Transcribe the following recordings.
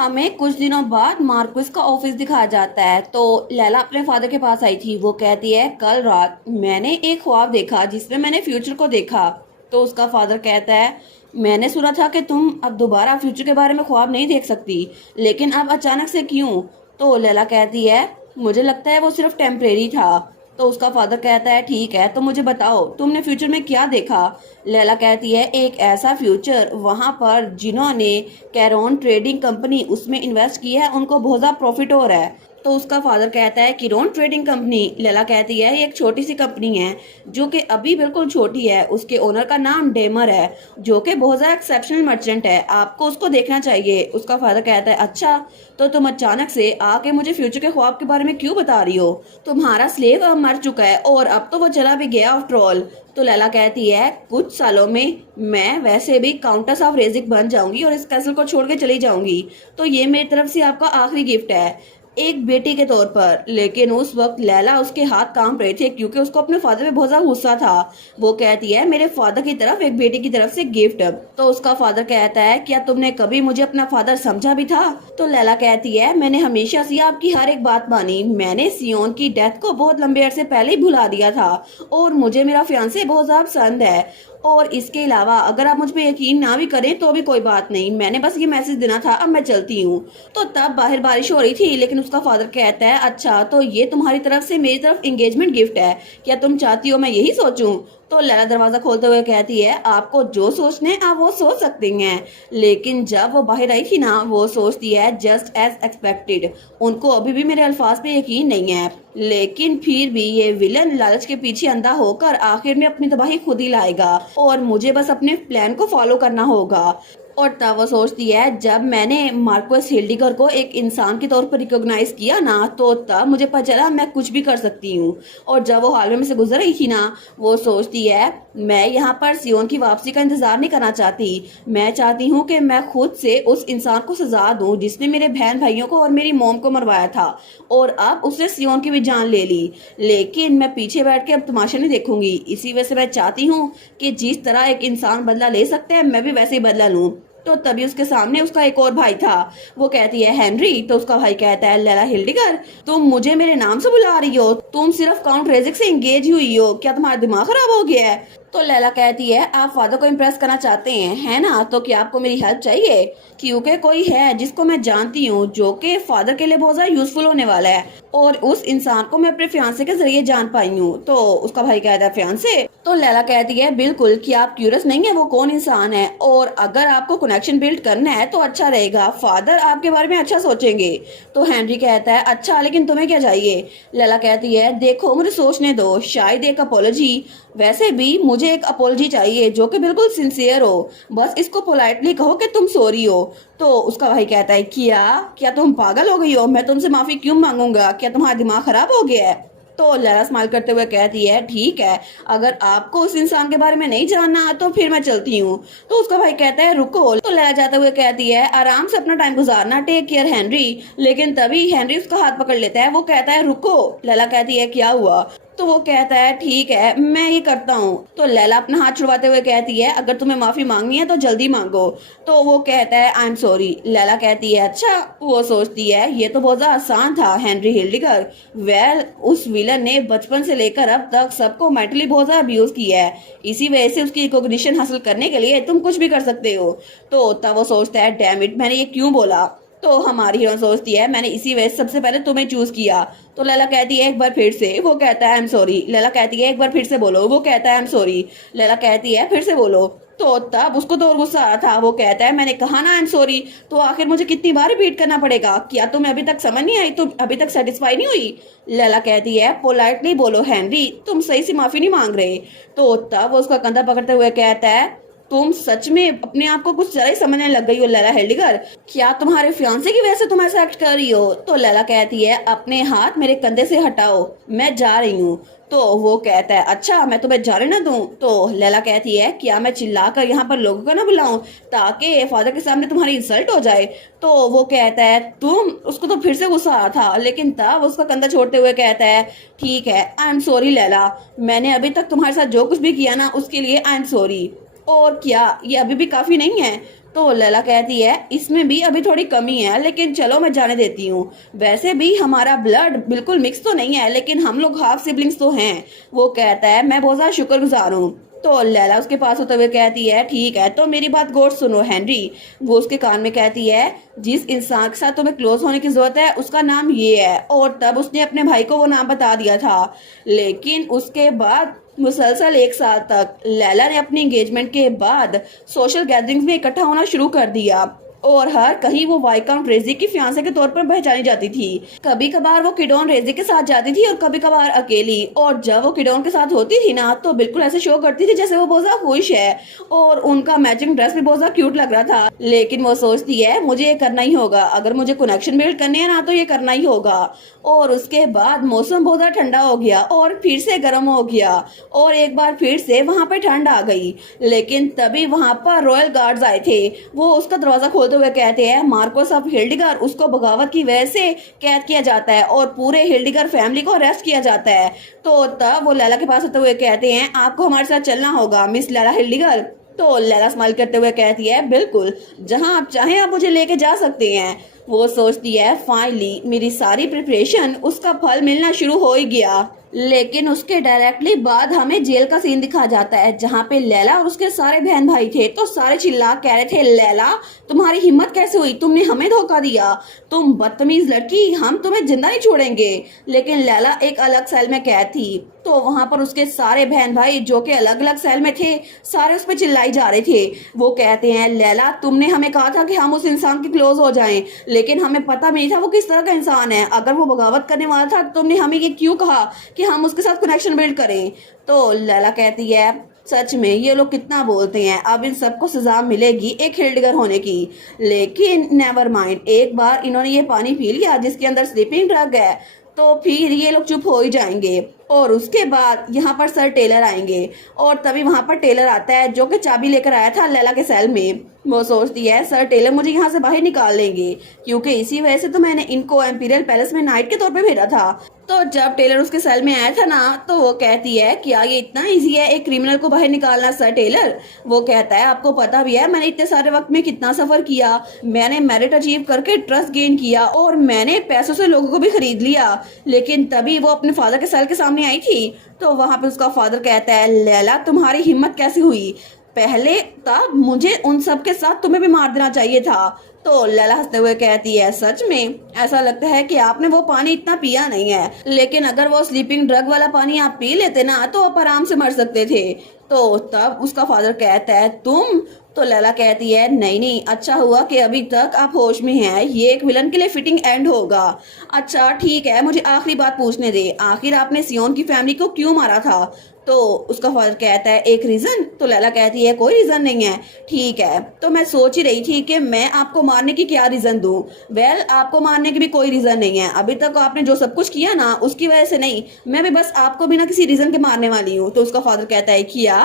हमें कुछ दिनों बाद मार्कुस का ऑफिस दिखाया जाता है। तो लैला अपने फादर के पास आई थी। वो कहती है कल रात मैंने एक ख्वाब देखा जिसमें मैंने फ्यूचर को देखा। तो उसका फादर कहता है मैंने सुना था कि तुम अब दोबारा फ्यूचर के बारे में ख्वाब नहीं देख सकती, लेकिन अब अचानक से क्यों? तो लैला कहती है मुझे लगता है वो सिर्फ टेम्परेरी था। तो उसका फादर कहता है ठीक है, तो मुझे बताओ तुमने फ्यूचर में क्या देखा? लैला कहती है एक ऐसा फ्यूचर वहां पर जिन्होंने कैरोन ट्रेडिंग कंपनी उसमें इन्वेस्ट किया है उनको बहुत ज़्यादा प्रॉफिट हो रहा है। तो उसका फादर कहता है किरोन ट्रेडिंग कंपनी? लैला कहती है ये एक छोटी सी कंपनी है जो कि अभी बिल्कुल छोटी है। उसके ओनर का नाम डेमर है जो कि बहुत ज़्यादा एक्सेप्शनल मर्चेंट है, आपको उसको देखना चाहिए। उसका फादर कहता है अच्छा, तो तुम अचानक से आके मुझे फ्यूचर के ख्वाब के बारे में क्यों बता रही हो? तुम्हारा स्लेव अब मर चुका है और अब तो वो चला भी गया आफ्टर ऑल। तो लैला कहती है कुछ सालों में मैं वैसे भी काउंटेस ऑफ रेजिक बन जाऊंगी और इस कैसल को छोड़ के चली जाऊंगी, तो ये मेरी तरफ से आपका आखिरी गिफ्ट है एक बेटी के तौर पर। लेकिन उस वक्त लैला उसके हाथ कांप रहे थे क्योंकि उसको अपने फादर पे बहुत ज्यादा गुस्सा था। वो कहती है मेरे फादर की तरफ एक बेटी की तरफ से गिफ्ट। तो उसका फादर कहता है क्या तुमने कभी मुझे अपना फादर समझा भी था? तो लैला कहती है मैंने हमेशा से आपकी हर एक बात मानी। मैंने सियोन की डेथ को बहुत लंबे अरसे पहले ही भुला दिया था और मुझे मेरा फियांसे बहुत ज्यादा पसंद है। और इसके अलावा अगर आप मुझ पे यकीन ना भी करें तो भी कोई बात नहीं, मैंने बस ये मैसेज देना था, अब मैं चलती हूँ। तो तब बाहर बारिश हो रही थी, लेकिन उसका फादर कहता है अच्छा, तो ये तुम्हारी तरफ से मेरी तरफ एंगेजमेंट गिफ्ट है, क्या तुम चाहती हो मैं यही सोचूं? तो लैला दरवाजा खोलते हुए कहती है आपको जो सोचना है आप वो सोच सकती हैं। लेकिन जब वो बाहर आई थी ना, वो सोचती है जस्ट एज एक्सपेक्टेड, उनको अभी भी मेरे अल्फाज पे यकीन नहीं है। लेकिन फिर भी ये विलन लालच के पीछे अंधा होकर आखिर में अपनी तबाही खुद ही लाएगा और मुझे बस अपने प्लान को फॉलो करना होगा। और तब वो सोचती है जब मैंने मार्कोस हिल्डिगर को एक इंसान के तौर पर रिकॉग्नाइज किया ना, तो तब मुझे पता चला मैं कुछ भी कर सकती हूँ। और जब वो हालवे में से गुजर रही थी ना, वो सोचती है मैं यहाँ पर सियोन की वापसी का इंतजार नहीं करना चाहती। मैं चाहती हूँ कि मैं खुद से उस इंसान को सजा दूँ जिसने मेरे बहन भाइयों को और मेरी मोम को मरवाया था और अब उसने सियोन की भी जान ले ली। लेकिन मैं पीछे बैठ के अब तमाशा नहीं देखूंगी। इसी वजह से मैं चाहती हूँ कि जिस तरह एक इंसान बदला ले सकता है मैं भी वैसे ही बदला लूँ। तो तभी उसके सामने उसका एक और भाई था। वो कहती है हेनरी। तो उसका भाई कहता है लैला हिल्डिगर, तुम मुझे मेरे नाम से बुला रही हो? तुम सिर्फ काउंट रेजिक से एंगेज हुई हो, क्या तुम्हारा दिमाग खराब हो गया है? तो लैला कहती है आप फादर को इम्प्रेस करना चाहते हैं, है ना? तो क्या आपको मेरी हेल्प चाहिए? क्योंकि कोई है जिसको मैं जानती हूँ जो कि फादर के लिए बहुत ज्यादा यूजफुल होने वाला है और उस इंसान को मैं अपने फियांसे के जरिए जान पाई हूँ। तो उसका भाई कहता है फियांसे? तो लैला कहती है बिल्कुल, कि आप क्यूरियस नहीं है वो कौन इंसान है, और अगर आपको कनेक्शन बिल्ड करना है तो अच्छा रहेगा, फादर आपके बारे में अच्छा सोचेंगे। तो हेनरी कहता है अच्छा, लेकिन तुम्हें क्या चाहिए? लैला कहती है देखो मुझे सोचने दो, शायद एक अपोलॉजी। वैसे भी मुझे एक अपोलॉजी चाहिए जो कि बिल्कुल सिंसियर हो, बस इसको पोलाइटली कहो कि तुम सॉरी हो। तो उसका भाई कहता है क्या क्या तुम पागल हो गई हो? मैं तुमसे माफी क्यों मांगूंगा? क्या तुम्हारा दिमाग खराब हो गया है? तो लैला स्माइल करते हुए कहती है ठीक है, अगर आपको उस इंसान के बारे में नहीं जानना तो फिर मैं चलती हूँ। तो उसका भाई कहता है रुको। तो लैला जाते हुए कहती है आराम से अपना टाइम गुजारना, टेक केयर हेनरी। लेकिन तभी हेनरी उसका हाथ पकड़ लेता है। वो कहता है रुको। लैला कहती है क्या हुआ? तो वो कहता है ठीक है मैं ये करता हूँ। तो लैला अपना हाथ छुड़वाते हुए कहती है अगर तुम्हें माफी मांगनी है तो जल्दी मांगो। तो वो कहता है आई एम सॉरी। लैला कहती है अच्छा। वो सोचती है ये तो बहुत ज्यादा आसान था हेनरी हिल्डिगर। वेल, उस विलन ने बचपन से लेकर अब तक सबको मेंटली बहुत ज्यादा अब्यूज किया है, इसी वजह से उसकी रिकॉग्निशन हासिल करने के लिए तुम कुछ भी कर सकते हो। तो तब वो सोचता है डैम इट, मैंने ये क्यों बोला? तो हमारी हीरोइन सोचती है मैंने इसी वजह से सबसे पहले तुम्हें चूज किया। तो लैला कहती है एक बार फिर से। वो कहता है आई एम सॉरी। लैला कहती है एक बार फिर से बोलो। वो कहता है आई एम सॉरी। लैला कहती है फिर से बोलो। तो तब उसको तो और गुस्सा आ रहा था। वो कहता है मैंने कहा ना आई एम सॉरी, तो आखिर मुझे कितनी बार रिपीट करना पड़ेगा? क्या तुम्हें अभी तक समझ नहीं आई? तुम अभी तक सेटिस्फाई नहीं हुई? लैला कहती है पोलाइटली बोलो हेनरी, तुम सही से माफी नहीं मांग रहे। तो तब वो उसका कंधा पकड़ते हुए कहता है तुम सच में अपने आप को कुछ ज्यादा ही समझने लग गई हो लैला हिल्डिगर। क्या तुम्हारे फियांसे की वजह से तुम ऐसा एक्ट कर रही हो? तो लैला कहती है अपने हाथ मेरे कंधे से हटाओ, मैं जा रही हूँ। तो वो कहता है अच्छा, मैं तुम्हें जाने ना दूं? तो लैला कहती है क्या मैं चिल्लाकर यहाँ पर लोगों को ना बुलाऊं ताकि फादर के सामने तुम्हारी इंसल्ट हो जाए? तो वो कहता है तुम। उसको तो फिर से गुस्सा आ था, लेकिन तब उसका कंधा छोड़ते हुए कहता है ठीक है आई एम सॉरी लैला, मैंने अभी तक तुम्हारे साथ जो कुछ भी किया ना उसके लिए आई एम सॉरी। और क्या ये अभी भी काफी नहीं है? तो लैला कहती है इसमें भी अभी थोड़ी कमी है, लेकिन चलो मैं जाने देती हूँ। वैसे भी हमारा ब्लड बिल्कुल मिक्स तो नहीं है, लेकिन हम लोग हाफ सिबलिंग्स तो हैं। वो कहता है मैं बहुत ज़्यादा शुक्रगुजार हूँ। तो लैला उसके पास होते हुए कहती है ठीक है, तो मेरी बात गौर सुनो हेनरी। वो उसके कान में कहती है जिस इंसान के साथ तुम्हें क्लोज होने की जरूरत है उसका नाम ये है, और तब उसने अपने भाई को वो नाम बता दिया था। लेकिन उसके बाद मुसलसल 1 साल तक लैला ने अपनी एंगेजमेंट के बाद सोशल गैदरिंग्स में इकट्ठा होना शुरू कर दिया, और हर कहीं वो वाइकाउंट रेजी की फियांसे के तौर पर पहचानी जाती थी। कभी कभार वो किडोन रेजी के साथ जाती थी और कभी कभार अकेली, और जब वो किडोन के साथ होती थी ना तो बिल्कुल ऐसे शो करती थी जैसे वो बहुत ज्यादा खुश है, और उनका मैचिंग ड्रेस भी बहुत ज्यादा क्यूट लग रहा था। लेकिन वो सोचती है मुझे ये करना ही होगा, अगर मुझे कनेक्शन बिल्ड करने हैं ना तो ये करना ही होगा। और उसके बाद मौसम बहुत ज्यादा ठंडा हो गया और फिर से गर्म हो गया, और एक बार फिर से वहां पे ठंड आ गई। लेकिन तभी वहां पर रॉयल गार्ड्स आए थे। वो उसका दरवाजा खोलते हुए कहते हैं मार्कोस ऑफ हिल्डिगर उसको बगावत की वजह से कैद किया जाता है और पूरे हिल्डिगर फैमिली को अरेस्ट किया जाता है। तो तब वो लैला के पास आते हुए कहते हैं आपको हमारे साथ चलना होगा मिस लैला हिल्डिगर। तो लैला स्माइल करते हुए कहती है बिल्कुल, जहां आप चाहें आप मुझे लेके जा सकते हैं। वो सोचती है फाइनली मेरी सारी प्रिपरेशन उसका फल मिलना शुरू हो ही गया। लेकिन उसके डायरेक्टली बाद हमें जेल का सीन दिखा जाता है, जहाँ पे लैला और उसके सारे बहन भाई थे। तो सारे चिल्ला कह रहे थे लैला तुम्हारी हिम्मत कैसे हुई, तुमने हमें धोखा दिया, तुम बदतमीज लड़की, हम तुम्हें जिंदा नहीं छोड़ेंगे। लेकिन लैला एक अलग सेल में कैद थी। तो वहां पर उसके सारे बहन भाई जो कि अलग अलग सेल में थे सारे उस पर चिल्लाई जा रहे थे। वो कहते हैं लैला तुमने हमें कहा था कि हम उस इंसान के क्लोज हो जाएं, लेकिन हमें पता नहीं था वो किस तरह का इंसान है। अगर वो बगावत करने वाला था तो तुमने हमें ये क्यों कहा कि हम उसके साथ कनेक्शन बिल्ड करें। तो लैला कहती है सच में ये लोग कितना बोलते हैं, अब इन सबको सजा मिलेगी एक हिल्डिगर होने की। लेकिन नेवर माइंड, एक बार इन्होंने ये पानी पी लिया जिसके अंदर स्लीपिंग ड्रग है तो फिर ये लोग चुप हो ही जाएंगे। और उसके बाद यहाँ पर सर टेलर आएंगे, और तभी वहां पर टेलर आता है जो कि चाबी लेकर आया था लैला के सेल में। वो सोचती है सर टेलर मुझे यहाँ से बाहर निकाल लेंगे, क्योंकि इसी वजह से तो मैंने इनको एम्पीरियल पैलेस में नाइट के तौर पे भेजा था। तो जब टेलर उसके सेल में आया था ना तो वो कहती है क्या ये इतना इजी है एक क्रिमिनल को बाहर निकालना सर टेलर। वो कहता है आपको पता भी है मैंने इतने सारे वक्त में कितना सफर किया, मैंने मेरिट अचीव करके ट्रस्ट गेन किया और मैंने पैसों से लोगों को भी खरीद लिया। लेकिन तभी वो अपने फादर के सेल के सामने आई थी। तो वहां पे उसका फादर कहता है लैला तुम्हारी हिम्मत कैसी हुई, पहले तब मुझे उन सब के साथ तुम्हें भी मार देना चाहिए था। तो लैला हंसते हुए कहती है सच में ऐसा लगता है कि आपने वो पानी इतना पिया नहीं है, लेकिन अगर वो स्लीपिंग ड्रग वाला पानी आप पी लेते ना तो आप आराम से मर सकते थे। तो तब उसका फादर कहता है तुम। तो लैला कहती है नहीं नहीं, अच्छा हुआ कि अभी तक आप होश में हैं, ये एक विलन के लिए फिटिंग एंड होगा। अच्छा ठीक है, मुझे आखिरी बात पूछने दे, आखिर आपने सियोन की फैमिली को क्यों मारा था। तो उसका फादर कहता है एक रीजन। तो लैला कहती है कोई रीजन नहीं है। ठीक है, तो मैं सोच ही रही थी कि मैं आपको मारने की क्या रीजन दूं। वेल आपको मारने की भी कोई रीजन नहीं है, अभी तक आपने जो सब कुछ किया ना उसकी वजह से नहीं, मैं भी बस आपको बिना किसी रीजन के मारने वाली हूँ। तो उसका फादर कहता है किया।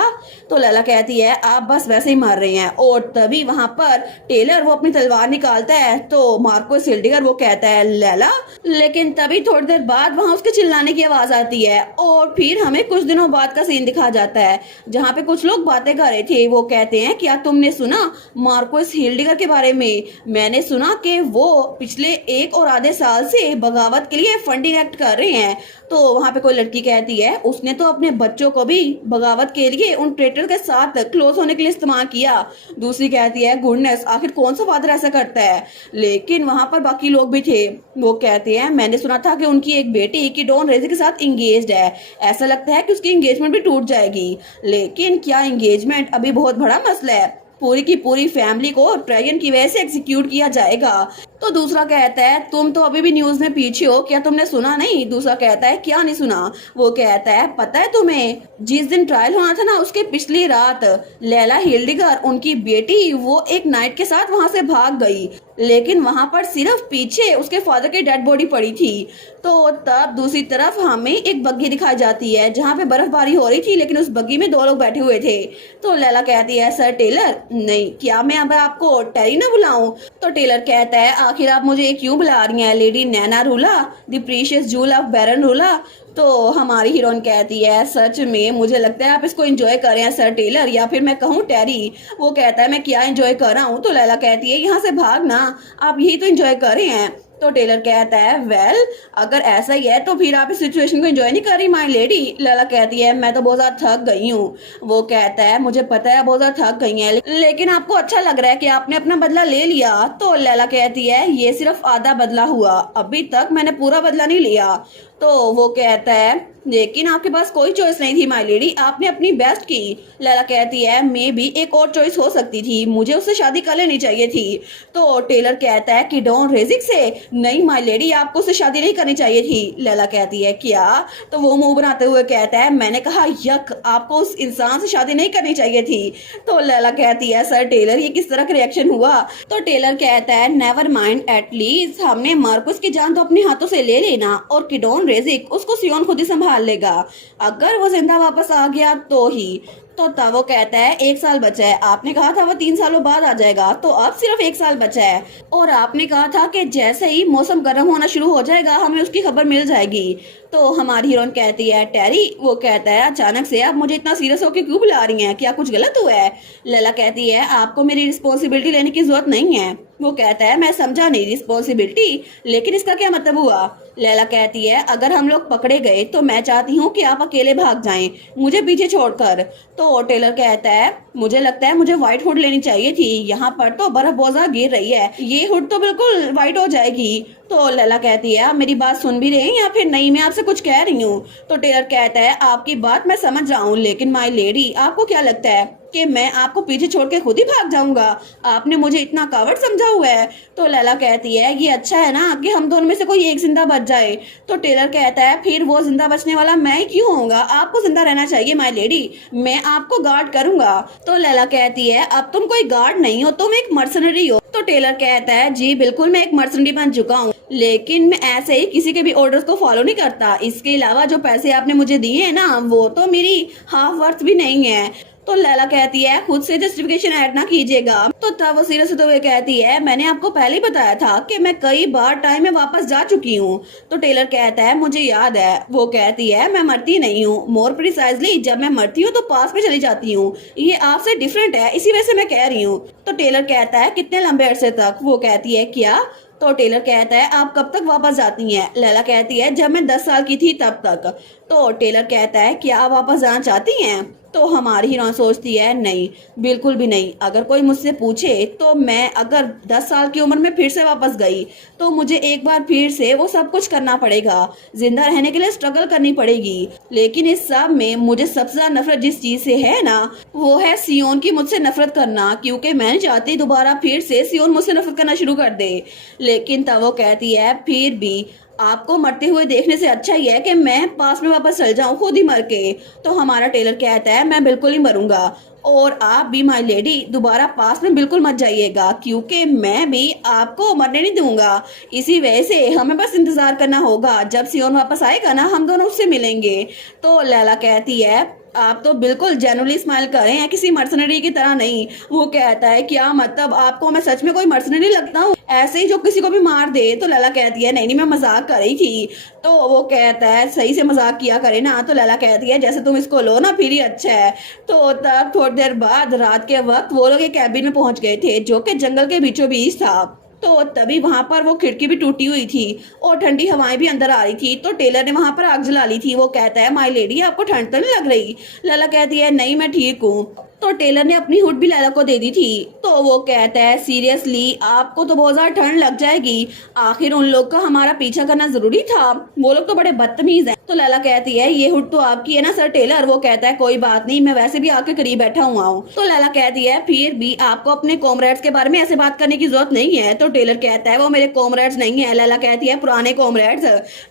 तो लैला कहती है आप बस वैसे ही मार रहे हैं। और तभी वहां पर टेलर वो अपनी तलवार निकालता है। तो मार्कोस हिल्डिगर वो कहता है लैला, लेकिन तभी थोड़ी देर बाद वहां उसके चिल्लाने की आवाज आती है, और फिर हमें कुछ दिनों बाद का सीन दिखा जाता है जहाँ पे कुछ लोग बातें कर रहे थे। वो कहते हैं क्या तुमने सुना मार्कोस हिल्डिगर के बारे में, मैंने सुना कि वो पिछले 1 और आधे साल से बगावत के लिए फंडिंग एक्ट कर रहे हैं। तो वहां पे कोई लड़की कहती है उसने तो अपने बच्चों को भी बगावत के लिए उन ट्रेटर के साथ क्लोज होने के लिए इस्तेमाल किया। दूसरी कहती है गुडनेस, आखिर कौन सा फादर ऐसा करता है। लेकिन वहां पर बाकी लोग भी थे। वो कहते हैं मैंने सुना था कि उनकी एक बेटी की डॉन रेजी के साथ इंगेज्ड है, ऐसा लगता है कि उसकी इंगेजमेंट भी टूट जाएगी। लेकिन क्या इंगेजमेंट अभी बहुत बड़ा मसला है, पूरी की पूरी फैमिली को ट्रायन की वजह से एग्जीक्यूट किया जाएगा। तो दूसरा कहता है तुम तो अभी भी न्यूज में पीछे हो, क्या तुमने सुना नहीं। दूसरा कहता है क्या नहीं सुना। वो कहता है पता है तुम्हें जिस दिन ट्रायल होना था ना उसके पिछली रात लैला हिल्डिगर उनकी बेटी वो एक नाइट के साथ वहां से भाग गई, लेकिन वहां पर सिर्फ पीछे उसके फादर की डेड बॉडी पड़ी थी। तो तब दूसरी तरफ हमें एक बग्गी दिखाई जाती है जहाँ पे बर्फबारी हो रही थी, लेकिन उस बग्गी में 2 लोग बैठे हुए थे। तो लैला कहती है सर टेलर, नहीं क्या मैं अब आपको टेरी ना बुलाऊं। तो टेलर कहता है आखिर आप मुझे क्यों बुला रही हैं, lady Naina Rula, the precious jewel of baron Rula. तो हमारी हीरोइन कहती है सच में मुझे लगता है आप इसको एंजॉय कर रहे हैं सर टेलर, या फिर मैं कहूँ टेरी। वो कहता है मैं क्या एंजॉय कर रहा हूँ। तो लैला कहती है यहाँ से भागना, आप यही तो एंजॉय कर रहे हैं। तो टेलर कहता है वेल अगर ऐसा ही है तो फिर आप इस सिचुएशन को एंजॉय नहीं कर रही माय लेडी। लैला कहती है मैं तो बहुत ज्यादा थक गई हूँ। वो कहता है मुझे पता है बहुत ज्यादा थक गई है, लेकिन आपको अच्छा लग रहा है कि आपने अपना बदला ले लिया। तो लैला कहती है ये सिर्फ आधा बदला हुआ, अभी तक मैंने पूरा बदला नहीं लिया। तो वो कहता है लेकिन आपके पास कोई चॉइस नहीं थी माय लेडी, आपने अपनी बेस्ट की। लैला कहती है मे भी एक और चॉइस हो सकती थी, मुझे उससे शादी कर लेनी चाहिए थी। तो टेलर कहता है कि डॉन रेजिक से? नहीं माय लेडी, आपको उससे शादी नहीं करनी चाहिए थी। लैला कहती है क्या? तो वो मुंह बनाते हुए कहता है मैंने कहा यक, आपको उस इंसान से शादी नहीं करनी चाहिए थी। तो लैला कहती है सर टेलर ये किस तरह का रिएक्शन हुआ? तो टेलर कहता है नेवर माइंड, एटलीस्ट हमने मार्कुस की जान तो अपने हाथों से ले लेना और किडोन रेजिक उसको सियोन खुद ही संभाल लेगा। अगर वो जिंदा वापस आ गया तो ही। तो तब वो कहता है 1 साल बचा है, आपने कहा था वो 3 सालों बाद आ जाएगा, तो अब सिर्फ 1 साल बचा है। और आपने कहा था कि जैसे ही मौसम गर्म होना शुरू हो जाएगा हमें उसकी खबर मिल जाएगी। तो हमारी हीरोइन कहती है टेरी। वो कहता है अचानक से आप मुझे इतना सीरियस होकर क्यों बुला रही हैं, क्या कुछ गलत हुआ है? लैला कहती है आपको मेरी रिस्पॉन्सिबिलिटी लेने की जरूरत नहीं है। वो कहता है मैं समझा नहीं रिस्पॉन्सिबिलिटी, लेकिन इसका क्या मतलब हुआ? लैला कहती है अगर हम लोग पकड़े गए तो मैं चाहती हूँ कि आप अकेले भाग जाएं, मुझे पीछे छोड़कर। तो टेलर कहता है मुझे लगता है मुझे व्हाइट हुड लेनी चाहिए थी, यहाँ पर तो बर्फ बहुत ज्यादा गिर रही है, ये हुड तो बिल्कुल व्हाइट हो जाएगी। तो लैला कहती है आप मेरी बात सुन भी रहे हैं या फिर नहीं, मैं आपसे कुछ कह रही हूँ। तो टेलर कहता है आपकी बात मैं समझ रहा हूँ, लेकिन माय लेडी आपको क्या लगता है कि मैं आपको पीछे छोड़ के खुद ही भाग जाऊंगा? आपने मुझे इतना कावड़ समझा हुआ है। तो लैला कहती है ये अच्छा है ना कि हम दोनों में से कोई एक जिंदा बच जाए। तो टेलर कहता है फिर वो जिंदा बचने वाला मैं क्यों होऊंगा, आपको जिंदा रहना चाहिए माय लेडी, मैं आपको गार्ड करूंगा। तो लैला कहती है अब तुम कोई गार्ड नहीं हो, तुम एक मर्सनरी हो। तो टेलर कहता है जी बिल्कुल मैं एक मर्सनरी बन चुका हूँ, लेकिन मैं ऐसे ही किसी के भी ऑर्डर्स को फॉलो नहीं करता। इसके अलावा जो पैसे आपने मुझे दिए हैं ना वो तो मेरी हाफ वर्थ भी नहीं है। तो लैला कहती है खुद से जस्टिफिकेशन ऐड ना कीजिएगा। तो तब वो सीरियस होते हुए कहती है मैंने आपको पहले ही बताया था कि मैं कई बार टाइम में वापस जा चुकी हूँ। तो टेलर कहता है मुझे याद है। वो कहती है मैं मरती नहीं हूँ, मोर प्रिसाइजली जब मैं मरती हूँ तो पास में चली जाती हूँ, ये आपसे डिफरेंट है इसी वजह से मैं कह रही हूँ। तो टेलर कहता है कितने लंबे अरसे तक? वो कहती है क्या? तो टेलर कहता है आप कब तक वापस जाती हैं? लैला कहती है जब मैं 10 साल की थी तब तक। तो टेलर कहता है क्या आप वापस जाना चाहती हैं? तो हमारी हीरोइन सोचती है नहीं बिल्कुल भी नहीं, अगर कोई मुझसे पूछे तो मैं अगर 10 साल की उम्र में फिर से वापस गई तो मुझे एक बार फिर से वो सब कुछ करना पड़ेगा, जिंदा रहने के लिए स्ट्रगल करनी पड़ेगी। लेकिन इस सब में मुझे सबसे ज्यादा नफरत जिस चीज से है ना वो है सियोन की मुझसे नफरत करना, क्योंकि मैं नहीं चाहती दोबारा फिर से सियोन मुझसे नफरत करना शुरू कर दे। लेकिन तब वो कहती है फिर भी आपको मरते हुए देखने से अच्छा ही है कि मैं पास में वापस चल जाऊं खुद ही मर के। तो हमारा टेलर कहता है मैं बिल्कुल ही मरूंगा और आप भी माय लेडी दोबारा पास में बिल्कुल मत जाइएगा, क्योंकि मैं भी आपको मरने नहीं दूंगा। इसी वजह से हमें बस इंतजार करना होगा, जब सियोन वापस आएगा ना हम दोनों उससे मिलेंगे। तो लैला कहती है आप तो बिल्कुल जेनुअली स्माइल कर रहे हैं, किसी मर्सनरी की तरह नहीं। वो कहता है क्या मतलब आपको मैं सच में कोई मर्सनरी लगता हूँ ऐसे ही जो किसी को भी मार दे? तो लैला कहती है नहीं नहीं मैं मजाक कर रही थी। तो वो कहता है सही से मजाक किया करे ना। तो लैला कहती है जैसे तुम इसको लो ना फिर ही अच्छा है। तो तब थोड़ी देर बाद रात के वक्त वो लोग एक कैबिन में पहुंच गए थे जो कि जंगल के बीचों बीच था। तो तभी वहां पर वो खिड़की भी टूटी हुई थी और ठंडी हवाएं भी अंदर आ रही थी। तो टेलर ने वहां पर आग जला ली थी। वो कहता है माय लेडी आपको ठंड तो नहीं लग रही? लैला कहती है नहीं मैं ठीक हूँ। तो टेलर ने अपनी हुड भी लैला को दे दी थी। तो वो कहता है सीरियसली आपको तो बहुत ज्यादा ठंड लग जाएगी, आखिर उन लोग का हमारा पीछा करना जरूरी था, वो लोग तो बड़े बदतमीज हैं। तो लैला कहती है ये हुड तो आपकी है ना सर टेलर? वो कहता है कोई बात नहीं, मैं वैसे भी आपके करीब बैठा हुआ हूँ। तो लैला कहती है फिर भी आपको अपने कॉमरेड्स के बारे में ऐसे बात करने की जरूरत नहीं है। तो टेलर कहता है वो मेरे कॉमरेड्स नहीं है। लैला कहती है पुराने कॉमरेड्स।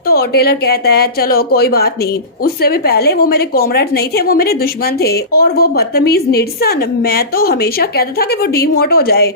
तो टेलर कहता है चलो कोई बात नहीं, उससे भी पहले वो मेरे कॉमरेड्स नहीं थे, वो मेरे दुश्मन थे। और वो बदतमीज निडसन, मैं तो हमेशा कहता था कि वो डीमोट हो जाए।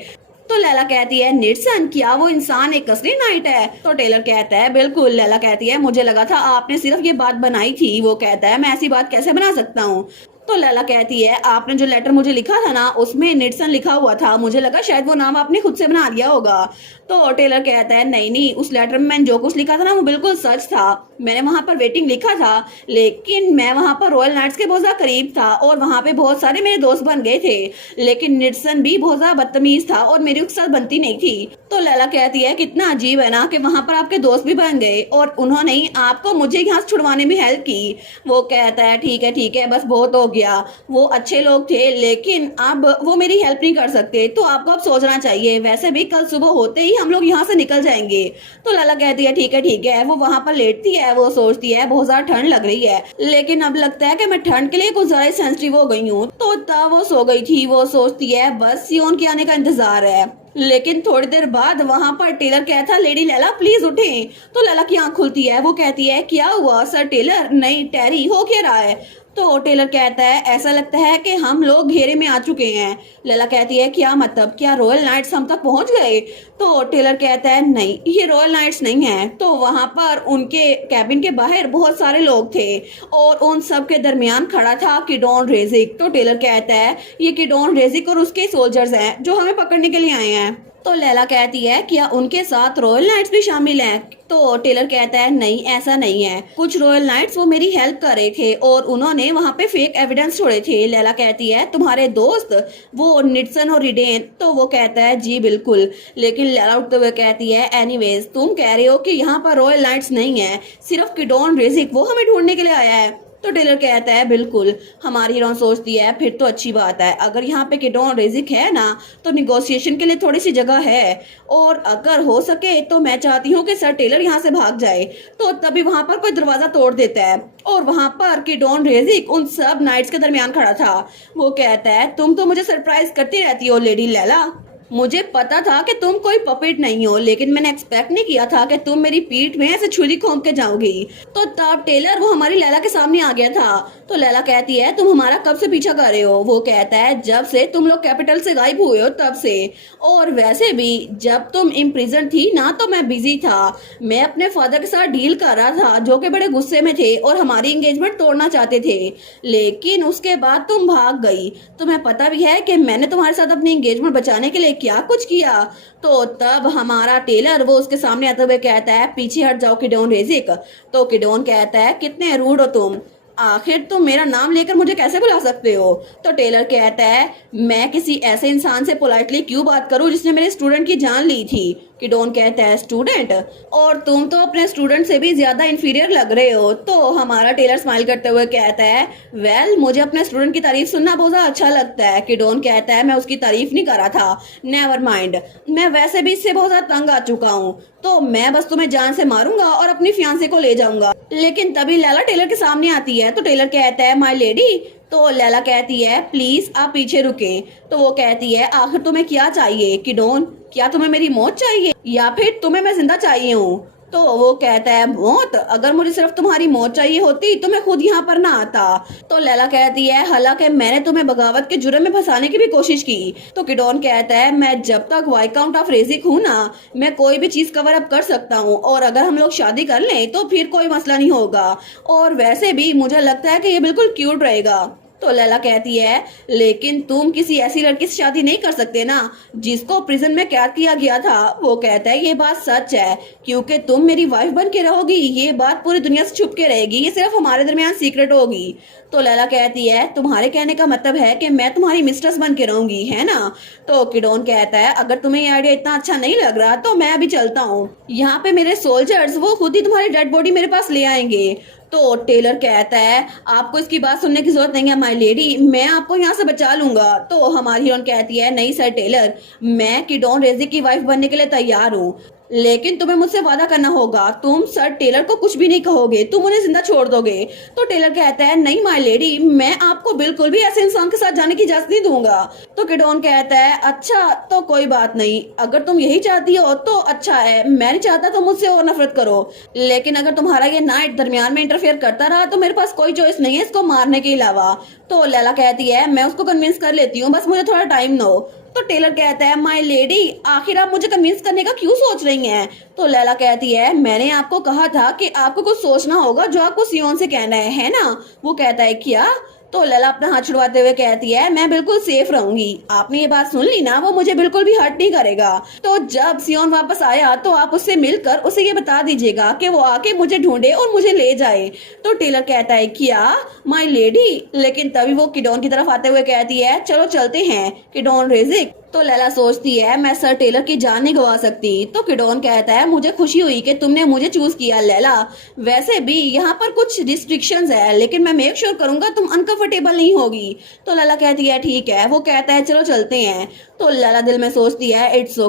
तो लैला कहती है निडसन क्या वो इंसान एक असली नाइट है? तो टेलर कहता है बिल्कुल। लैला कहती है मुझे लगा था आपने सिर्फ ये बात बनाई थी। वो कहता है मैं ऐसी बात कैसे बना सकता हूँ? तो लैला कहती है आपने जो लेटर मुझे लिखा था ना उसमें निट्सन लिखा हुआ था, मुझे लगा शायद वो नाम आपने खुद से बना दिया होगा। तो टेलर कहता है नहीं नहीं, उस लेटर में मैंने जो कुछ लिखा था ना वो बिल्कुल सच था। मैंने वहां पर वेटिंग लिखा था, लेकिन मैं वहां पर रॉयल नाइट्स के बहुत ज्यादा करीब था और वहां पे बहुत सारे मेरे दोस्त बन गए थे, लेकिन निट्सन भी बहुत ज्यादा बदतमीज था और मेरी उसके साथ बनती नहीं थी। तो लैला कहती है कितना अजीब है ना कि वहां पर आपके दोस्त भी बन गए और उन्होंने ही आपको मुझे यहाँ से छुड़वाने में हेल्प की। वो कहता है ठीक है बस बहुत हो गया, वो अच्छे लोग थे लेकिन अब वो मेरी हेल्प नहीं कर सकते, तो आपको अब सोचना चाहिए, वैसे भी कल सुबह होते ही हम लोग यहाँ से निकल जाएंगे। तो लैला कहती है ठीक है। वो वहां पर लेटती है, वो सोचती है बहुत ज्यादा ठंड लग रही है, लेकिन अब लगता है कि मैं ठंड के लिए कुछ ज्यादा सेंसिटिव हो गई हूँ। तो तब वो सो गई थी, वो सोचती है बस सियोन के आने का इंतजार है। लेकिन थोड़ी देर बाद वहां पर टेलर कहता है लेडी लैला प्लीज उठें। तो लैला की आंख खुलती है, वो कहती है क्या हुआ सर टेलर, नहीं टेरी हो क्या रहा है। तो टेलर कहता है ऐसा लगता है कि हम लोग घेरे में आ चुके हैं। लैला कहती है क्या मतलब, क्या रॉयल नाइट्स हम तक पहुंच गए। तो टेलर कहता है नहीं ये रॉयल नाइट्स नहीं है। तो वहां पर उनके कैबिन के बाहर बहुत सारे लोग थे और उन सब के दरमियान खड़ा था किडोन रेजिक। तो टेलर कहता है ये किडोन रेजिक और उसके सोल्जर्स हैं जो हमें पकड़ने के लिए आए हैं। तो लैला कहती है क्या उनके साथ रॉयल नाइट्स भी शामिल हैं। तो टेलर कहता है नहीं ऐसा नहीं है, कुछ रॉयल नाइट्स वो मेरी हेल्प कर रहे थे और उन्होंने वहाँ पे फेक एविडेंस छोड़े थे। लैला कहती है तुम्हारे दोस्त वो निट्सन और रिडेन। तो वो कहता है जी बिल्कुल, लेकिन लैला उठते हुए कहती है एनीवेज तुम कह रहे हो कि यहाँ पर रॉयल नाइट्स नहीं है, सिर्फ किडोन रेजिक वो हमें ढूंढने के लिए आया है। तो टेलर कहता है बिल्कुल। हमारी हीरोइन सोचती है फिर तो अच्छी बात है, अगर यहाँ पे किडोन रेजिक है ना तो निगोशिएशन के लिए थोड़ी सी जगह है और अगर हो सके तो मैं चाहती हूँ कि सर टेलर यहाँ से भाग जाए। तो तभी वहां पर कोई दरवाजा तोड़ देता है और वहां पर किडोन रेजिक उन सब नाइट्स के दरमियान खड़ा था। वो कहता है तुम तो मुझे सरप्राइज करती रहती हो लेडी लैला, मुझे पता था कि तुम कोई पपेट नहीं हो, लेकिन मैंने एक्सपेक्ट नहीं किया था कि तुम मेरी पीठ में ऐसे छुरी घोंप के जाओगी। तो तब टेलर वो हमारी लैला के सामने आ गया था। तो लैला कहती है तुम हमारा कब से पीछा कर रहे हो। वो कहता है जब से तुम लोग कैपिटल से गायब हुए हो तब से, और वैसे भी जब तुम इम्प्रिजन थी ना तो मैं बिजी था, मैं अपने फादर के साथ डील कर रहा था जो कि बड़े गुस्से में थे और हमारी एंगेजमेंट तोड़ना चाहते थे, लेकिन उसके बाद तुम भाग गई। तुम्हें पता भी है कि मैंने तुम्हारे साथ अपनी एंगेजमेंट बचाने के लिए क्या कुछ किया। तो तब हमारा टेलर वो उसके सामने आते हुए कहता है पीछे हट जाओ किडोन रेजिक। तो किडोन कहता है कितने रूड हो तुम, आखिर तुम मेरा नाम लेकर मुझे कैसे बुला सकते हो। तो टेलर कहता है मैं किसी ऐसे इंसान से पोलाइटली क्यों बात करूं जिसने मेरे स्टूडेंट की जान ली थी। किडोन कहता है स्टूडेंट, और तुम तो अपने स्टूडेंट से भी ज्यादा इंफीरियर लग रहे हो। तो हमारा टेलर स्माइल करते हुए कहता है वेल मुझे अपने स्टूडेंट की तारीफ सुनना बहुत ज्यादा अच्छा लगता है। किडोन कहता है मैं उसकी तारीफ नहीं कर रहा था, नेवर माइंड, मैं वैसे भी इससे बहुत ज्यादा तंग आ चुका हूँ, तो मैं बस तुम्हें जान से मारूंगा और अपनी फियांसे को ले जाऊंगा। लेकिन तभी लैला टेलर के सामने आती है। तो टेलर कहता है माय लेडी। तो लैला कहती है प्लीज आप पीछे रुकें। तो वो कहती है आखिर तुम्हें क्या चाहिए किडोन, क्या तुम्हें मेरी मौत चाहिए या फिर तुम्हें मैं जिंदा चाहिए हूँ। तो वो कहता है मौत, अगर मुझे सिर्फ तुम्हारी मौत चाहिए होती तो मैं खुद यहाँ पर ना आता। तो लैला कहती है हालांकि मैंने तुम्हें बगावत के जुर्म में फंसाने की भी कोशिश की। तो किडोन कहता है मैं जब तक वाइकाउंट ऑफ रेजिक हूँ ना मैं कोई भी चीज कवर अप कर सकता हूँ, और अगर हम लोग शादी कर लें तो फिर कोई मसला नहीं होगा, और वैसे भी मुझे लगता है कि ये बिल्कुल क्यूट रहेगा। तो लैला कहती है लेकिन तुम किसी ऐसी लड़की से शादी नहीं कर सकते ना जिसको प्रिजन में कैद किया गया था। वो कहता है ये बात सच है, क्योंकि तुम मेरी वाइफ बन के रहोगी, ये बात पूरी दुनिया से छुप के रहेगी, ये सिर्फ हमारे दरमियान सीक्रेट होगी। तो लैला कहती है तुम्हारे कहने का मतलब है कि मैं तुम्हारी मिस्ट्रेस बन के रहूंगी है ना। तो किडोन कहता है अगर तुम्हें ये आइडिया इतना अच्छा नहीं लग रहा तो मैं अभी चलता हूँ, यहाँ पे मेरे सोल्जर्स वो खुद ही तुम्हारी डेड बॉडी मेरे पास ले आएंगे। तो टेलर कहता है आपको इसकी बात सुनने की जरूरत नहीं है माय लेडी, मैं आपको यहाँ से बचा लूंगा। तो हमारी हीरोइन कहती है नहीं सर टेलर, मैं किडोन रेजिक की वाइफ बनने के लिए तैयार हूँ, लेकिन तुम्हें मुझसे वादा करना होगा तुम सर टेलर को कुछ भी नहीं कहोगे, तुम उन्हें जिंदा छोड़ दोगे। तो टेलर कहता है नहीं माय लेडी, मैं आपको बिल्कुल भी ऐसे इंसान के साथ जाने की इजाजत नहीं दूंगा। तो किडोन कहता है अच्छा तो कोई बात नहीं, अगर तुम यही चाहती हो तो अच्छा है, मैं नहीं चाहता तुम मुझसे और नफरत करो, लेकिन अगर तुम्हारा ये नाइट दरमियान में इंटरफेयर करता रहा तो मेरे पास कोई चॉइस नहीं है इसको मारने के अलावा। तो लैला कहती है मैं उसको कन्विंस कर लेती हूँ, बस मुझे थोड़ा टाइम दो। तो टेलर कहता है माय लेडी आखिर आप मुझे कन्विंस करने का क्यों सोच रही हैं। तो लैला कहती है मैंने आपको कहा था कि आपको कुछ सोचना होगा जो आपको सियोन से कहना है ना। वो कहता है क्या, तो लैला अपना हाथ छुड़वाते हुए कहती है मैं बिल्कुल सेफ रहूंगी। आपने ये बात सुन ली ना, वो मुझे बिल्कुल भी हर्ट नहीं करेगा। तो जब सियोन वापस आया तो आप उससे मिलकर उसे ये बता दीजिएगा कि वो आके मुझे ढूंढे और मुझे ले जाए। तो टेलर कहता है क्या माय लेडी, लेकिन तभी वो किडोन की तरफ आते हुए कहती है चलो चलते हैं किडोन रेजिक। तो लैला सोचती है मैं सर टेलर की जान नहीं गवा सकती। तो किडोन कहता है मुझे खुशी हुई कि तुमने मुझे चूज किया लैला, वैसे भी यहाँ पर कुछ रिस्ट्रिक्शंस है लेकिन मैं मेक श्योर करूंगा तुम अनकंफर्टेबल नहीं होगी। तो लैला कहती है ठीक है। वो कहता है चलो चलते हैं। तो लैला दिल में सोचती है इट्स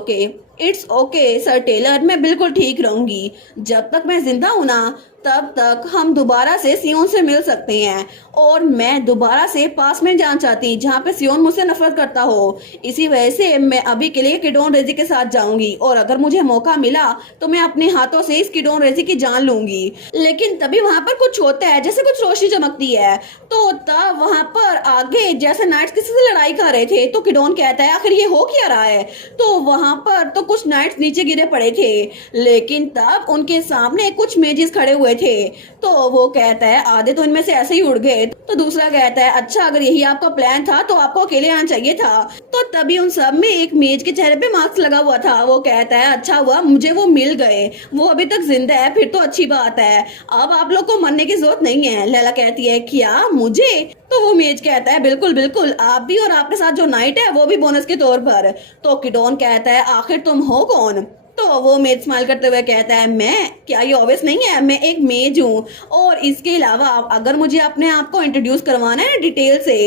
ओके सर टेलर, मैं बिल्कुल ठीक रहूंगी। जब तक मैं जिंदा हूं ना तब तक हम दोबारा से सियोन से मिल सकते हैं और मैं दोबारा से पास में जाना चाहती जहाँ पे सियोन मुझसे नफरत करता हो। इसी वजह से मैं अभी के लिए किडोन रेजी के साथ जाऊंगी और अगर मुझे मौका मिला तो मैं अपने हाथों से इस किडोन रेजी की जान लूंगी। लेकिन तभी वहाँ पर कुछ होता है, जैसे कुछ रोशनी चमकती है। तो तब वहाँ पर आगे जैसे नाइट्स किसी से लड़ाई कर रहे थे। तो किडोन कहता है आखिर ये हो क्या रहा है। तो वहाँ पर तो कुछ नाइट्स नीचे गिरे पड़े थे, लेकिन तब उनके सामने कुछ मेजेस खड़े हुए थे। तो वो कहता है आधे तो इनमें से ऐसे ही उड़ गए। तो दूसरा कहता है अच्छा अगर यही आपका प्लान था तो आपको अकेले आना चाहिए था। तो तभी उन सब में एक मेज के चेहरे पे मास्क लगा हुआ था। वो कहता है अच्छा हुआ मुझे वो मिल गए, वो अभी तक जिंदा है, फिर तो अच्छी बात है, अब आप लोग को मरने की जरूरत नहीं है। लैला कहती है क्या मुझे। तो वो मेज कहता है बिल्कुल बिल्कुल, आप भी और आपके साथ जो नाइट है वो भी बोनस के तौर पर। तो किडोन कहता है आखिर तुम हो कौन। तो वो मेज स्माइल करते हुए कहता है मैं, क्या ये ऑब्वियस नहीं है, मैं एक मेज हूँ और इसके अलावा अगर मुझे अपने आप को इंट्रोड्यूस करवाना है डिटेल से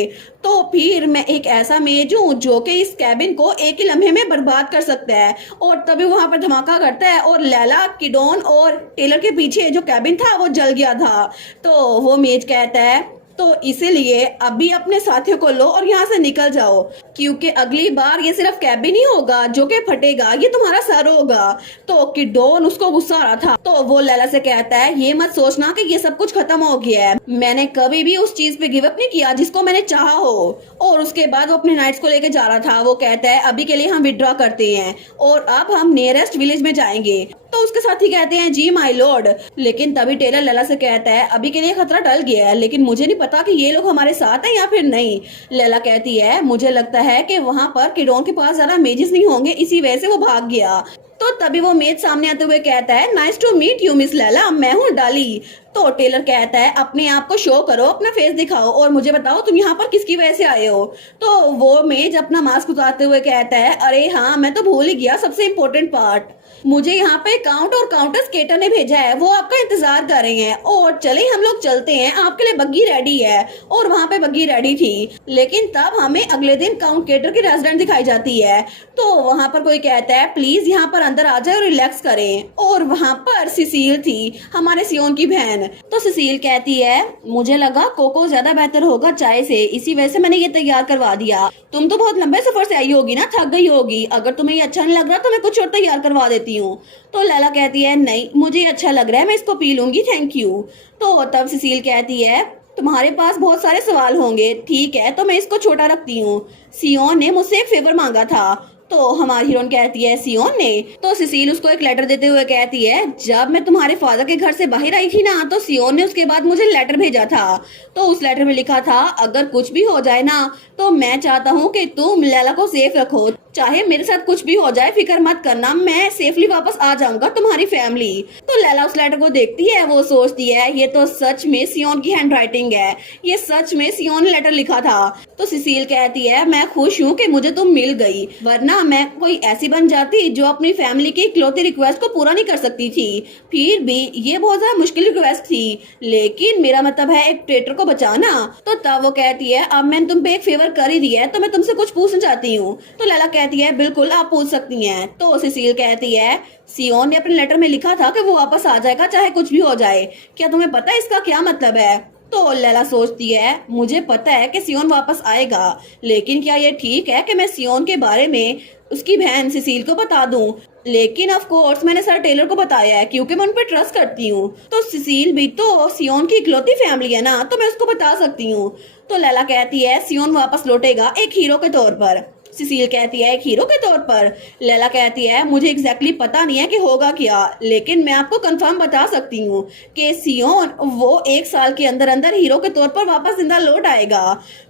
तो फिर मैं एक ऐसा मेज हूँ जो कि इस कैबिन को एक ही लम्हे में बर्बाद कर सकता है। और तभी वहां पर धमाका करता है और लैला किडोन और टेलर के पीछे जो कैबिन था वो जल गया था। तो वो मेज कहता है तो इसीलिए अभी अपने साथियों को लो और यहाँ से निकल जाओ, क्योंकि अगली बार ये सिर्फ कैबिन ही होगा जो कि फटेगा, ये तुम्हारा सर होगा। तो किडोन उसको गुस्सा आ रहा था। तो वो लैला से कहता है ये मत सोचना कि ये सब कुछ खत्म हो गया है, मैंने कभी भी उस चीज पे गिव अप नहीं किया जिसको मैंने चाहा हो। और उसके बाद वो अपने नाइट्स को लेके जा रहा था। वो कहता है अभी के लिए हम विड्रॉ करते हैं और अब हम नियरेस्ट विलेज में जाएंगे। तो उसके साथी कहते हैं जी माय लॉर्ड। लेकिन तभी टेलर लैला से कहता है अभी के लिए खतरा टल गया है, लेकिन मुझे नहीं पता कि ये लोग हमारे साथ हैं या फिर नहीं। लैला कहती है मुझे लगता है कि वहाँ पर किडोन के पास ज्यादा मेजेस नहीं होंगे, इसी वजह से वो भाग गया। तो तभी वो मेज सामने आते हुए कहता है nice to meet you miss Laila, मैं हूँ डाली। तो टेलर कहता है अपने आप को शो करो, अपना फेस दिखाओ और मुझे बताओ तुम यहाँ पर किसकी वजह से आए हो। तो वो मेज अपना मास्क उतारते हुए कहता है अरे हाँ मैं तो भूल ही गया सबसे इम्पोर्टेंट पार्ट, मुझे यहाँ पे काउंट और काउंटर स्केटर ने भेजा है, वो आपका इंतजार कर रहे हैं। और चले हम लोग चलते हैं, आपके लिए बग्गी रेडी है। और वहाँ पे बग्गी रेडी थी, लेकिन तब हमें अगले दिन काउंट केटर की रेजिडेंट दिखाई जाती है। तो वहाँ पर कोई कहता है प्लीज यहाँ पर अंदर आ जाए और रिलैक्स करें। और वहाँ पर सिसील थी, हमारे सियोन की बहन। तो सिसील कहती है मुझे लगा कोको ज्यादा बेहतर होगा चाय से, इसी वजह से मैंने ये तैयार करवा दिया। तुम तो बहुत लंबे सफर से आई होगी ना, थक गई होगी, अगर तुम्हें ये अच्छा नहीं लग रहा तो मैं कुछ और तैयार करवा देती हूँ। तो लैला कहती है नहीं मुझे अच्छा लग रहा है, मैं इसको पी लूंगी, थैंक यू। तो तब सिसील कहती है तुम्हारे पास बहुत सारे सवाल होंगे, ठीक है तो मैं इसको छोटा रखती हूँ, सियोन ने मुझसे एक फेवर मांगा था। तो हमारी हीरोइन कहती है सियोन ने। तो सिसील उसको एक लेटर देते हुए कहती है जब मैं तुम्हारे फादर के घर से बाहर आई थी ना तो सियोन ने उसके बाद मुझे लेटर भेजा था। तो उस लेटर में लिखा था अगर कुछ भी हो जाए ना तो मैं चाहता हूँ कि तुम लैला को सेफ रखो, चाहे मेरे साथ कुछ भी हो जाए फिक्र मत करना, मैं सेफली वापस आ जाऊंगा तुम्हारी फैमिली। तो लैला उस लेटर को देखती है, वो सोचती है ये तो सच में सियोन की हैंडराइटिंग है, ये सच में सियोन ने लेटर लिखा था। तो सिसील कहती है मैं खुश हूँ कि मुझे तुम मिल गई, वरना मैं कोई ऐसी बन जाती जो अपनी फैमिली की इकलौती रिक्वेस्ट को पूरा नहीं कर सकती थी। फिर भी ये बहुत ज्यादा मुश्किल रिक्वेस्ट थी, लेकिन मेरा मतलब है एक ट्रेटर को बचाना। तो तब वो कहती है अब मैंने तुम पे एक फेवर कर ही दिया है तो मैं तुमसे कुछ पूछना चाहती हूँ। तो लैला कहती है बिल्कुल आप पूछ सकती हैं। तो सिसील कहती है सियोन ने अपने लेटर में लिखा था कि वो वापस आ जाएगा चाहे कुछ भी हो जाए, क्या तुम्हें पता है इसका क्या मतलब है। तो लैला सोचती है मुझे पता है कि सियोन वापस आएगा, लेकिन क्या ये ठीक है कि मैं सियोन के बारे में उसकी बहन सिसील को बता दूं। लेकिन ऑफ कोर्स मैंने सर टेलर को बताया है क्योंकि मैं उन पर ट्रस्ट करती हूँ। तो सिसील भी तो सियोन की इकलौती फैमिली है ना, तो मैं उसको बता सकती हूँ। तो लैला कहती है सियोन वापस लौटेगा एक हीरो के तौर पर। सिसील कहती है, एक हीरो के तौर पर? लैला कहती है, मुझे एग्जैक्टली पता नहीं है कि होगा क्या, लेकिन मैं आपको कंफर्म बता सकती हूँ कि सियोन वो 1 साल के अंदर अंदर हीरो के तौर पर वापस जिंदा लौट आएगा।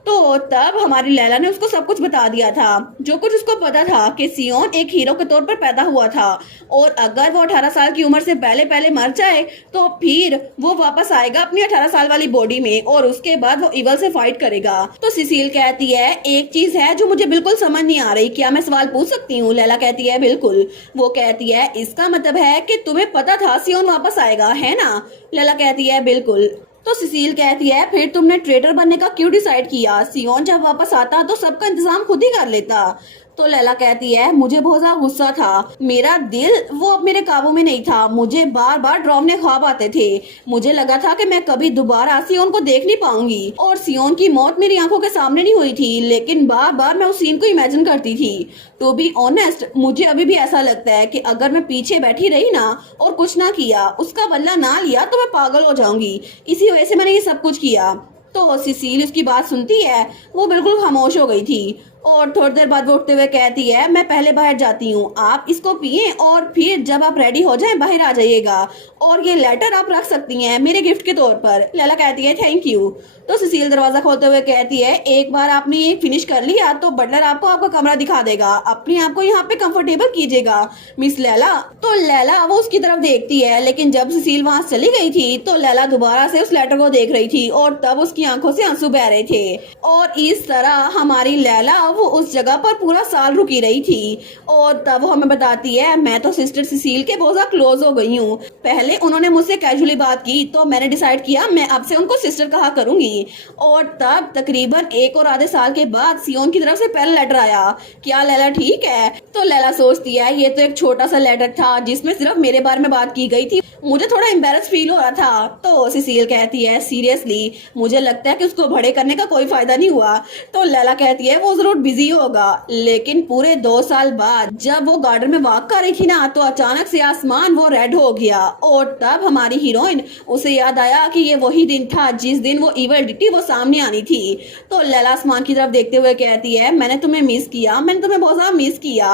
तो तब हमारी लैला ने उसको सब कुछ बता दिया था, जो कुछ उसको पता था कि सियोन एक हीरो के तौर पर पैदा हुआ था, और अगर वो 18 साल की उम्र से पहले पहले मर जाए तो फिर वो वापस आएगा अपनी 18 साल वाली बॉडी में, और उसके बाद वो इवल से फाइट करेगा। तो सिसील कहती है, एक चीज है जो मुझे बिल्कुल समझ नहीं आ रही, क्या मैं सवाल पूछ सकती हूँ? लैला कहती है, बिल्कुल। वो कहती है, इसका मतलब है कि तुम्हें पता था सियोन वापस आएगा, है ना? लैला कहती है, बिल्कुल। तो सिसील कहती है, फिर तुमने ट्रेडर बनने का क्यों डिसाइड किया? सियोन जब वापस आता तो सबका इंतजाम खुद ही कर लेता। तो लैला कहती है, मुझे बहुत ज्यादा गुस्सा था, मेरा दिल वो अब मेरे काबू में नहीं था, मुझे बार बार डरावने ख्वाब आते थे, मुझे लगा था कि मैं कभी दोबारा सियोन को देख नहीं पाऊंगी, और सियोन की मौत मेरी आंखों के सामने नहीं हुई थी, लेकिन बार बार मैं उस सीन को इमेजिन करती थी। टू बी ऑनेस्ट, मुझे अभी भी ऐसा लगता है कि अगर मैं पीछे बैठी रही ना और कुछ ना किया, उसका बदला ना लिया, तो मैं पागल हो जाऊंगी। इसी वजह से मैंने ये सब कुछ किया। तो सिसील उसकी बात सुनती है, वो बिल्कुल खामोश हो गई थी, और थोड़ी देर बाद वो उठते हुए कहती है, मैं पहले बाहर जाती हूँ, आप इसको पिए और फिर जब आप रेडी हो जाएं बाहर आ जाइएगा, और ये लेटर आप रख सकती हैं मेरे गिफ्ट के तौर पर। लैला कहती है, थैंक यू। तो सुशील दरवाजा खोलते हुए कहती है, एक बार आपने ये फिनिश कर लिया तो बटलर आपको आपका कमरा दिखा देगा, अपने आप को यहाँ पे कंफर्टेबल कीजिएगा मिस लैला। तो लैला वो उसकी तरफ देखती है, लेकिन जब सुशील वहां चली गई थी तो लैला दोबारा से उस लेटर को देख रही थी, और तब उसकी आंखों से आंसू बह रहे थे। और इस तरह हमारी लैला वो उस जगह पर पूरा साल रुकी रही थी। और तब हमें बताती है, मैं तो सिस्टर सुशील के बहुत ज्यादा क्लोज हो गई हूँ। पहले उन्होंने मुझसे कैजुअली बात की तो मैंने डिसाइड किया मैं अब से उनको सिस्टर कहा करूंगी। और तब तकरीबन 1 और आधे साल के बाद सियोन की तरफ से पहला लेटर आया। क्या लैला ठीक है? तो लैला सोचती है, ये तो एक छोटा सा लेटर था जिसमें सिर्फ मेरे बारे में बात की गई थी, मुझे थोड़ा एम्बेरस फील हो रहा था। तो सिसील कहती है, सीरियसली मुझे लगता है कि उसको बड़े करने का कोई फायदा नहीं हुआ। तो लैला कहती है, वो जरूर बिजी होगा, लेकिन पूरे 2 साल बाद जब वो गार्डन में वॉक कर रही थी ना, तो अचानक से आसमान वो रेड हो गया। और तब हमारी हीरोइन उसे याद आया कि ये वही दिन था जिस दिन वो इवल डिटी वो सामने आनी थी। तो लैला आसमान की तरफ देखते हुए कहती है, मैंने तुम्हें मिस किया, मैंने तुम्हें बहुत ज्यादा मिस किया।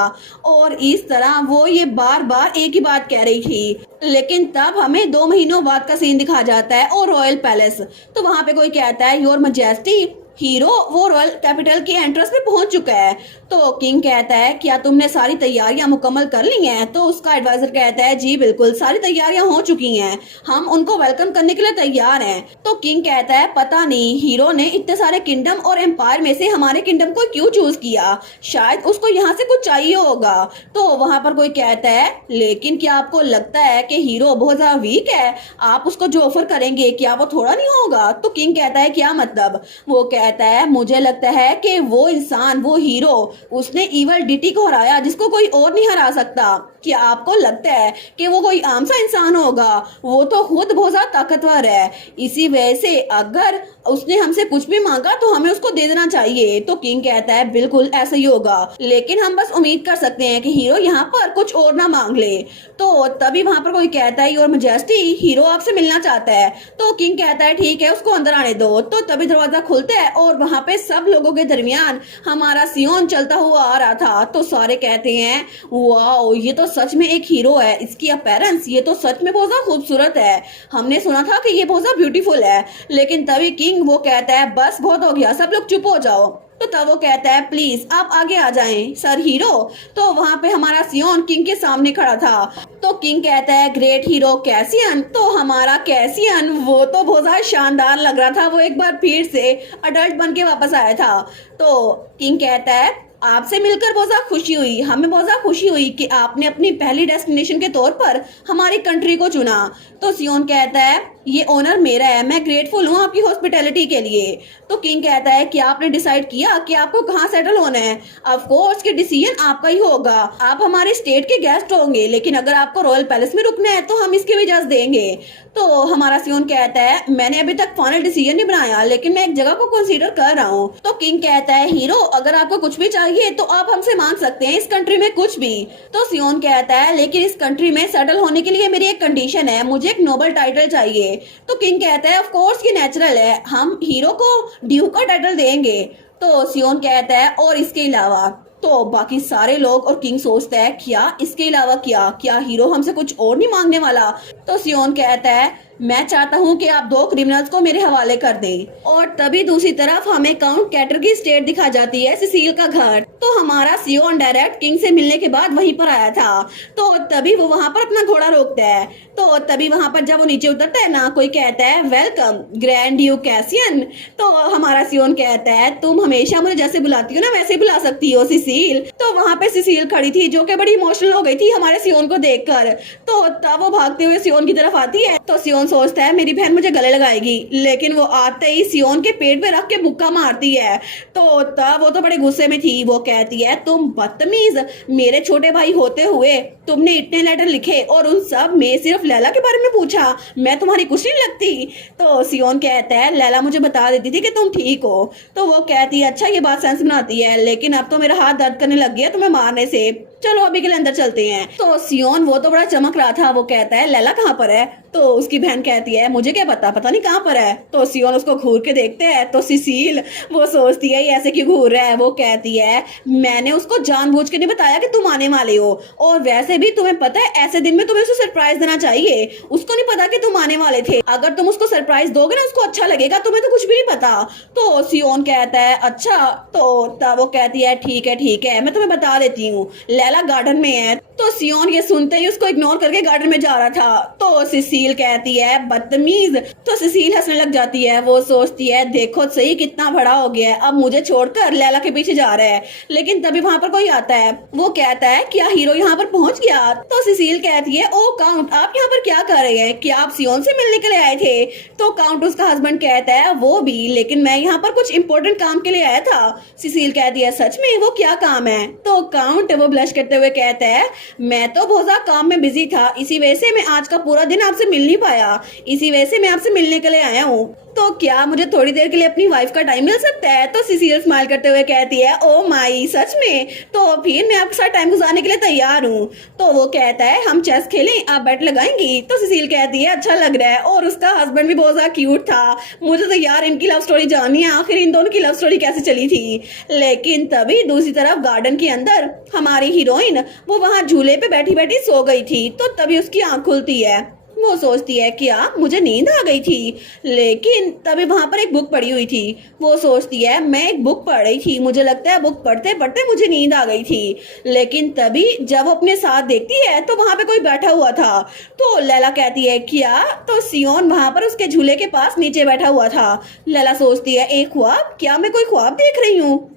और इस तरह वो ये बार बार एक ही बात कह रही थी। लेकिन तब हमें 2 महीनों बाद का सीन दिखा जाता है और रॉयल पैलेस। तो वहां पे कोई कहता है, योर मजेस्टी, हीरो वो रॉयल कैपिटल के एंट्रेंस में पहुंच चुका है। तो किंग कहता है, क्या तुमने सारी तैयारियां मुकम्मल कर ली हैं? तो उसका एडवाइजर कहता है, जी बिल्कुल, सारी तैयारियां हो चुकी हैं, हम उनको वेलकम करने के लिए तैयार हैं। तो किंग कहता है, पता नहीं हीरो ने इतने सारे किंगडम और एम्पायर में से हमारे किंगडम को क्यों चूज किया, शायद उसको यहाँ से कुछ चाहिए होगा। तो वहां पर कोई कहता है, लेकिन क्या आपको लगता है कि हीरो बहुत ज्यादा वीक है, आप उसको जो ऑफर करेंगे क्या वो थोड़ा नहीं होगा? तो किंग कहता है, क्या मतलब? वो कहता है, मुझे लगता है कि वो इंसान, वो हीरो, उसने इवल डिटी को हराया जिसको कोई और नहीं हरा सकता। क्या आपको लगता है कि वो कोई आम सा इंसान होगा? वो तो खुद बहुत ज्यादा ताकतवर है, इसी वजह से अगर उसने हमसे कुछ भी मांगा तो हमें उसको दे देना चाहिए। तो किंग कहता है, बिल्कुल ऐसा ही होगा, लेकिन हम बस उम्मीद कर सकते हैं कि हीरो यहाँ पर कुछ और ना मांग ले। तो तभी वहां पर कोई कहता है, योर मजेस्टी, हीरो आपसे मिलना चाहता है। तो किंग कहता है, ठीक है, उसको अंदर आने दो। तो तभी दरवाजा खुलता है और वहां पे सब लोगों के दरमियान हमारा सियोन चलता हुआ आ रहा था। तो सारे कहते हैं, वाओ, ये तो सच में एक हीरो है, इसकी अपीयरेंस ये तो सच में बहुत ज्यादा खूबसूरत है, हमने सुना था कि ये बहुत ज्यादा ब्यूटीफुल है। लेकिन तभी किंग वो कहता है, बस बहुत हो गया, सब लोग चुप हो जाओ। तो तब वो कहता है, प्लीज आप आगे आ जाएं सर हीरो। तो वहां पे हमारा सियोन किंग के सामने खड़ा था। तो किंग कहता है, ग्रेट हीरो कैसियन। तो हमारा कैसियन वो तो बहुत ज्यादा शानदार लग रहा था, वो एक बार फिर से अडल्ट बन के वापस आया था। तो किंग कहता है, आपसे मिलकर बहुत ज्यादा खुशी हुई, हमें बहुत ज्यादा खुशी हुई कि आपने अपनी पहली डेस्टिनेशन के तौर पर हमारी कंट्री को चुना। तो सियोन कहता है, ये ऑनर मेरा है, मैं ग्रेटफुल हूँ आपकी हॉस्पिटैलिटी के लिए। तो किंग कहता है, क्या आपने डिसाइड किया कि आपको कहाँ सेटल होना है? ऑफ कोर्स कि डिसीजन आपका ही होगा, आप हमारे स्टेट के गेस्ट होंगे, लेकिन अगर आपको रॉयल पैलेस में रुकना है तो हम इसके भी इजाजत देंगे। तो हमारा सियोन कहता है, मैंने अभी तक फाइनल डिसीजन नहीं बनाया, लेकिन मैं एक जगह को कंसीडर कर रहा हूँ। तो किंग कहता है, हीरो अगर आपको कुछ भी चाहिए तो आप हमसे मांग सकते हैं, इस कंट्री में कुछ भी। तो सियोन कहता है, लेकिन इस कंट्री में सेटल होने के लिए मेरी एक कंडीशन है, मुझे एक नोबल टाइटल चाहिए। तो किंग कहता है, ऑफ कोर्स ये नेचुरल है, हम हीरो को ड्यूक का टाइटल देंगे। तो सियोन कहता है, और इसके अलावा तो बाकी सारे लोग और किंग सोचता है क्या इसके अलावा क्या हीरो हमसे कुछ और नहीं मांगने वाला। तो सियोन कहता है मैं चाहता हूँ कि आप 2 क्रिमिनल्स को मेरे हवाले कर दें। और तभी दूसरी तरफ हमें काउंट कैटर की स्टेट दिखा जाती है, सिसील का घर। तो हमारा सियोन डायरेक्ट किंग से मिलने के बाद वहीं पर आया था। तो तभी वो वहां पर अपना घोड़ा रोकता है। तो तभी वहां पर जब वो नीचे उतरता है ना, कोई कहता है वेलकम ग्रैंड ड्यूक कैसियन। तो हमारा सियोन कहता है तुम हमेशा मुझे जैसे बुलाती हो ना वैसे बुला सकती हो सिसील। तो वहां पे सिसील खड़ी थी जो कि बड़ी इमोशनल हो गई थी हमारे सियोन को देखकर। तो तब वो भागते हुए सियोन की तरफ आती है। तो सियोन सोचता है मेरी बहन मुझे गले लगाएगी, लेकिन वो आते ही सियोन के पेट पे रख के मुक्का मारती है। तो तब वो तो बड़े गुस्से में थी। वो कहती है तुम बदतमीज, मेरे छोटे भाई होते हुए तुमने इतने लेटर लिखे और उन सब में सिर्फ लैला के बारे में पूछा, मैं तुम्हारी कुछ नहीं लगती। तो सियोन कहता है लैला मुझे बता देती थी कि तुम ठीक हो। तो वो कहती है अच्छा ये बात सेंस बनाती है, लेकिन अब तो मेरा हाथ दर्द करने लग गया तुम्हें मारने से, चलो अभी के लिए अंदर चलते हैं। तो सियोन वो तो बड़ा चमक रहा था, वो कहता है लैला कहाँ पर है। तो उसकी बहन कहती है मुझे क्या पता नहीं कहाँ पर है। तो सियोन उसको घूर के देखते हैं। तो सिसील वो सोचती है ये ऐसे क्यों घूर रहा है। वो कहती है मैंने उसको जानबूझ के नहीं बताया कि तुम आने वाले हो, और वैसे भी तुम्हें पता है ऐसे दिन में तुम्हें उसे सरप्राइज देना चाहिए, उसको नहीं पता कि तुम आने वाले थे। अगर तुम उसको सरप्राइज दोगे ना उसको अच्छा लगेगा, तुम्हें तो कुछ भी नहीं पता। तो सियोन कहता है अच्छा। तो तब वो कहती है ठीक है मैं तुम्हें बता देती हूँ, लैला गार्डन में है। तो सियोन ये सुनते ही उसको इग्नोर करके गार्डन में जा रहा था। तो सिसील कहती है बदतमीज। तो सिसील हंसने लग जाती है। वो सोचती है देखो सही कितना बड़ा हो गया है, अब मुझे छोड़कर लैला के पीछे जा रहा है। लेकिन तभी वहां पर कोई आता है। वो कहता है क्या हीरो यहाँ पर पहुंच गया। तो सिसील कहती है ओ काउंट आप यहाँ पर क्या कर रहे हैं, क्या आप सियोन से मिलने के लिए आए थे। तो काउंट उसका हस्बैंड कहता है वो भी, लेकिन मैं यहाँ पर कुछ इंपॉर्टेंट काम के लिए आया था। सिसील कहती है सच में, वो क्या काम है। तो काउंट वो ब्लश करते हुए कहता है मैं तो बहुत ज्यादा काम में बिजी था, इसी वजह से मैं आज का पूरा दिन आपसे मिल नहीं पाया, इसी वजह से मैं आपसे मिलने के लिए आया हूँ। तो क्या मुझे थोड़ी देर के लिए अपनी वाइफ का टाइम मिल सकता है। तो सिसील स्माइल करते हुए कहती है ओ माई सच में, तो फिर मैं आपके साथ टाइम गुजारने के लिए तैयार हूँ। तो वो कहता है हम चेस खेलें, आप बैट लगाएंगी। तो सिसील कहती है अच्छा लग रहा है, और उसका हस्बैंड भी बहुत ज्यादा क्यूट था। मुझे तो यार इनकी लव स्टोरी जाननी है, आखिर इन दोनों की लव स्टोरी कैसे चली थी। लेकिन तभी दूसरी तरफ गार्डन के अंदर हमारी हीरोइन वो वहां झूले पे बैठी बैठी सो गई थी। तो तभी उसकी आंख खुलती है। वो सोचती है क्या मुझे नींद आ गई थी, लेकिन तभी वहां पर एक बुक पड़ी हुई थी। वो सोचती है मैं एक बुक पढ़ रही थी, मुझे लगता है बुक पढ़ते पढ़ते मुझे नींद आ गई थी। लेकिन तभी जब वो अपने साथ देखती है तो वहां पे कोई बैठा हुआ था। तो लैला कहती है क्या। तो सियोन वहां पर उसके झूले के पास नीचे बैठा हुआ था। लैला सोचती है एक ख्वाब, क्या मैं कोई ख्वाब देख रही हूँ।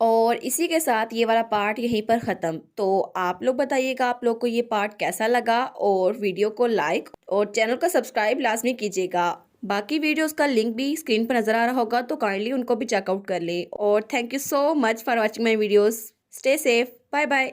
और इसी के साथ ये वाला पार्ट यहीं पर ख़त्म। तो आप लोग बताइएगा आप लोग को ये पार्ट कैसा लगा, और वीडियो को लाइक और चैनल को सब्सक्राइब लाजमी कीजिएगा। बाकी वीडियोस का लिंक भी स्क्रीन पर नज़र आ रहा होगा, तो काइंडली उनको भी चेकआउट कर ले। और thank you so much for watching my videos. Stay safe, bye bye.